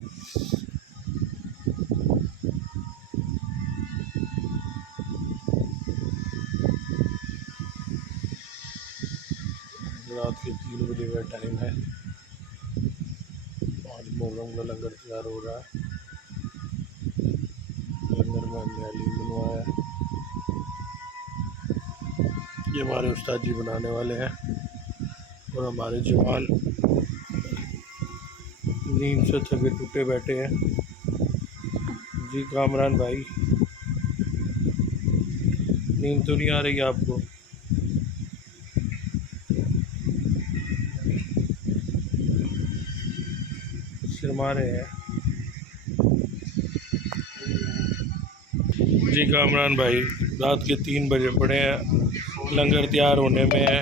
रात के 3 बजे का टाइम है। आज मुहर्रम का लंगर तैयार हो रहा है। लंगर में हमने हलीम बनवाया है। ये हमारे उस्ताद जी बनाने वाले हैं और हमारे जवान नींद से थके टूटे बैठे हैं। जी कामरान भाई, नींद तो नहीं आ रही आपको? शर्मा रहे हैं। जी कामरान भाई, रात के 3 बजे पड़े हैं, लंगर तैयार होने में है।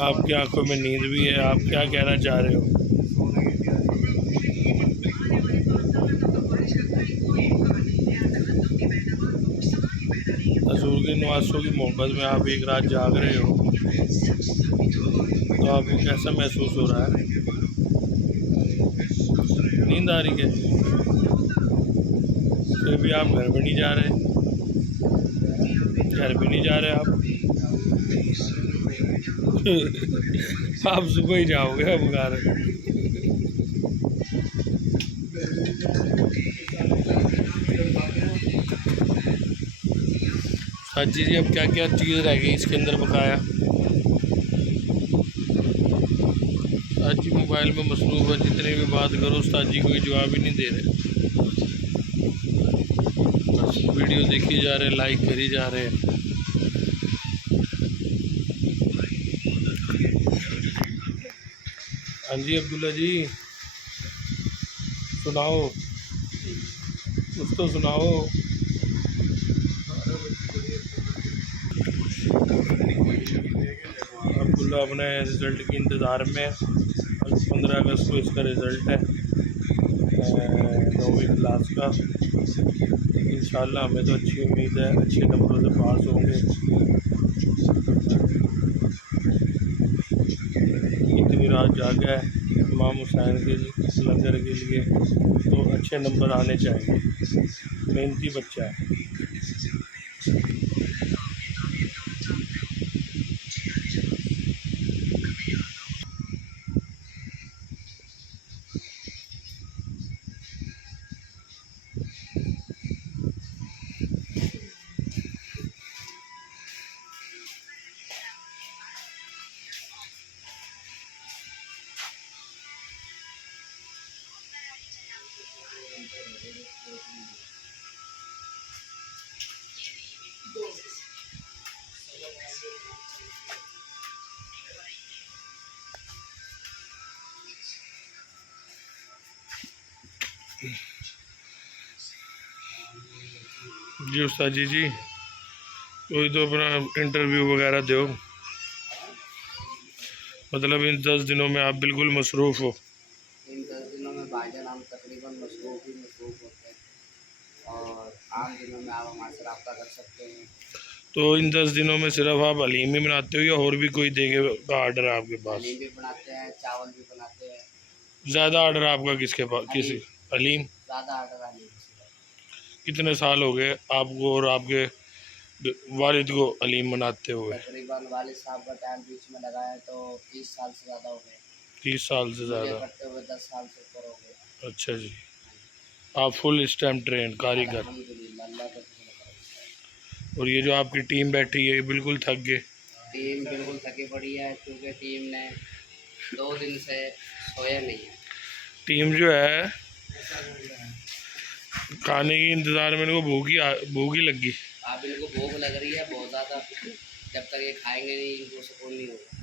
आपकी आंखों में नींद भी है, आप क्या कहना चाह रहे हो? रसूल के नवासों की मोहब्बत में आप एक रात जाग रहे हो, तो आपको कैसा महसूस हो रहा है? नींद आ रही है, फिर भी आप घर भी नहीं जा रहे? घर भी नहीं जा रहे आप? आप सुबह ही जाओगे अब घर। साजी जी, अब क्या क्या चीज़ रह गई इसके अंदर बकाया? उस्ताद जी मोबाइल में मसरूफ़ है, जितनी भी बात करो उस्ताद जी कोई जवाब ही नहीं दे रहे। बस वीडियो देखी जा रहे, लाइक करी जा रहे। हाँ जी अब्दुल्ला जी, सुनाओ, कुछ तो सुनाओ। अब्दुल्ला अपने रिज़ल्ट के इंतज़ार में। 15 अगस्त को इसका रिज़ल्ट है 9वीं क्लास का। इंशाल्लाह हमें तो अच्छी उम्मीद है, अच्छे नंबरों से पास होंगे। इतनी रात जागा है इमाम हुसैन के लंगर के लिए, तो अच्छे नंबर आने चाहिए। मेहनती बच्चा है। जी उस्ताद जी, कोई तो अपना इंटरव्यू वगैरह दो, मतलब इन 10 दिनों में आप बिल्कुल मसरूफ़ हो। इन 10 दिनों में भाईजान हम तकरीबन मसरूफ़ होते हैं और आम दिनों में आप हमारे से रब्ता कर सकते हैं। तो इन 10 दिनों में सिर्फ आप हलीम ही बनाते हो या और भी कोई देगे का आर्डर है आपके पास? हलीम भी बनाते हैं, चावल भी बनाते हैं। ज़्यादा आर्डर आपका किसके पास? किसी हलीम? ज़्यादा आर्डर हलीम। कितने साल हो गए आपको और आपके वालिद को हलीम बनाते हुए? तकरीबन वालिद साहब का टाइम बीच में लगाया तो 30 साल से ज़्यादा हो गए। 30 साल से ज़्यादा करते हुए 10 साल से ऊपर हो गए। अच्छा जी, आप फुल इस टाइम ट्रेन कारीगर। अल्हम्दुलिल्लाह, अल्लाह का शुक्र। और ये जो आपकी टीम बैठी है ये बिल्कुल थक गए? टीम बिल्कुल थकी पड़ी है क्योंकि टीम ने 2 दिन से सोया नहीं है। टीम जो है खाने के इंतज़ार में इनको भूख ही लगी। आप इनको भूख लग रही है बहुत ज़्यादा, जब तक ये खाएंगे नहीं इनको सुकून नहीं होगा।